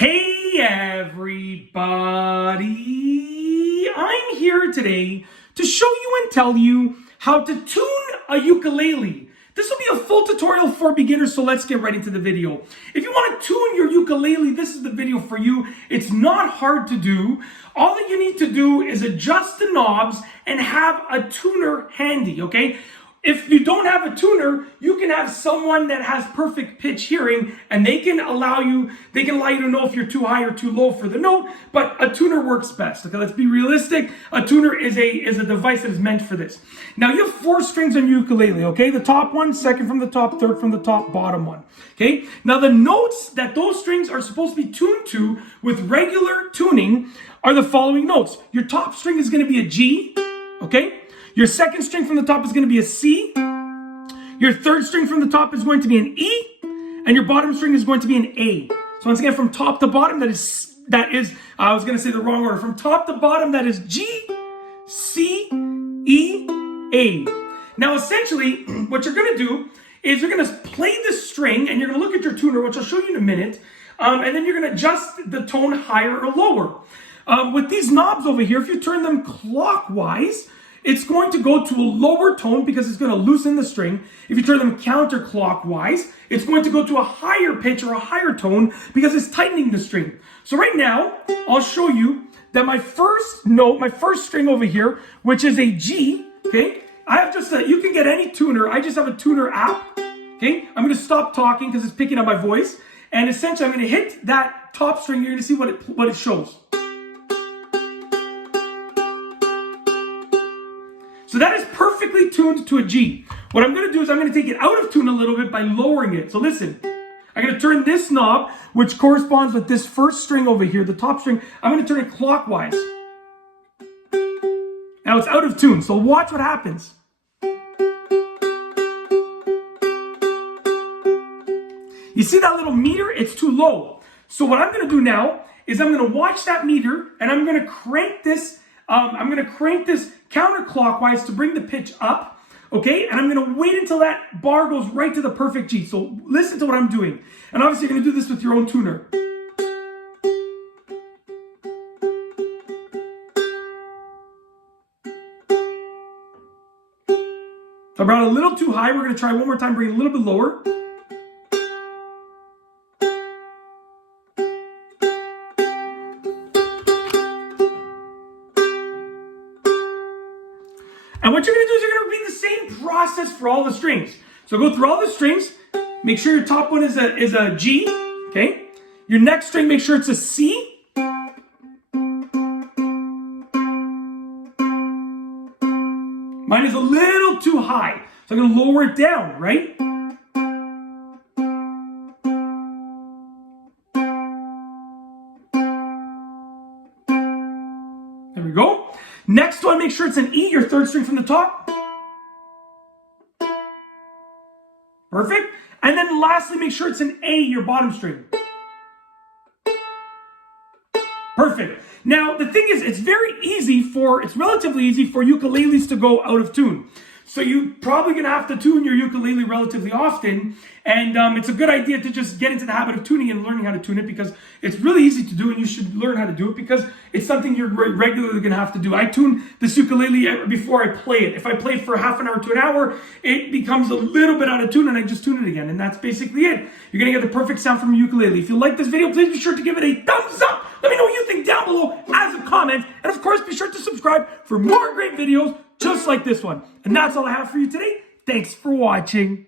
Hey everybody, I'm here today to show you and tell you how to tune a ukulele. This will be a full tutorial for beginners, so let's get right into the video. If you want to tune your ukulele, this is the video for you. It's not hard to do. All that you need to do is adjust the knobs and have a tuner handy, okay? If you don't have a tuner, you can have someone that has perfect pitch hearing, and they can allow you to know if you're too high or too low for the note, but a tuner works best. Okay, let's be realistic. A tuner is a device that is meant for this. Now you have 4 strings on your ukulele, okay? The top one, second from the top, third from the top, bottom one. Okay? Now the notes that those strings are supposed to be tuned to with regular tuning are the following notes. Your top string is going to be a G, okay? Your second string from the top is going to be a C. Your third string from the top is going to be an E. And your bottom string is going to be an A. So once again, from top to bottom, that is, I was going to say the wrong order. From top to bottom, that is G, C, E, A. Now, essentially, what you're going to do is you're going to play this string, and you're going to look at your tuner, which I'll show you in a minute. And then you're going to adjust the tone higher or lower. With these knobs over here, if you turn them clockwise, it's going to go to a lower tone because it's going to loosen the string. If you turn them counterclockwise, it's going to go to a higher pitch or a higher tone because it's tightening the string. So right now, I'll show you that my first note, my first string over here, which is a G, okay? I have just you can get any tuner. I just have a tuner app, okay? I'm going to stop talking because it's picking up my voice. And essentially, I'm going to hit that top string. You're going to see what it shows. So that is perfectly tuned to a G. What I'm going to do is I'm going to take it out of tune a little bit by lowering it. So listen, I'm going to turn this knob, which corresponds with this first string over here, the top string, I'm going to turn it clockwise. Now it's out of tune, so watch what happens. You see that little meter? It's too low. So what I'm going to do now is I'm going to watch that meter, and I'm going to crank this counterclockwise to bring the pitch up, okay? And I'm going to wait until that bar goes right to the perfect G. So listen to what I'm doing. And obviously you're going to do this with your own tuner. So I brought it a little too high. We're going to try one more time, bring it a little bit lower. And what you're going to do is you're going to repeat the same process for all the strings. So go through all the strings. Make sure your top one is a G. Okay. Your next string, make sure it's a C. Mine is a little too high. So I'm going to lower it down, right? There we go. Next one, make sure it's an E, your third string from the top. Perfect. And then lastly, make sure it's an A, your bottom string. Perfect. Now, the thing is, it's relatively easy for ukuleles to go out of tune. So you're probably going to have to tune your ukulele relatively often. And it's a good idea to just get into the habit of tuning and learning how to tune it, because it's really easy to do, and you should learn how to do it because it's something you're regularly going to have to do. I tune this ukulele before I play it. If I play it for half an hour to an hour, it becomes a little bit out of tune and I just tune it again. And that's basically it. You're going to get the perfect sound from a ukulele. If you like this video, please be sure to give it a thumbs up. Let me know what you think down below as a comment. And of course, be sure to subscribe for more great videos just like this one. And that's all I have for you today. Thanks for watching.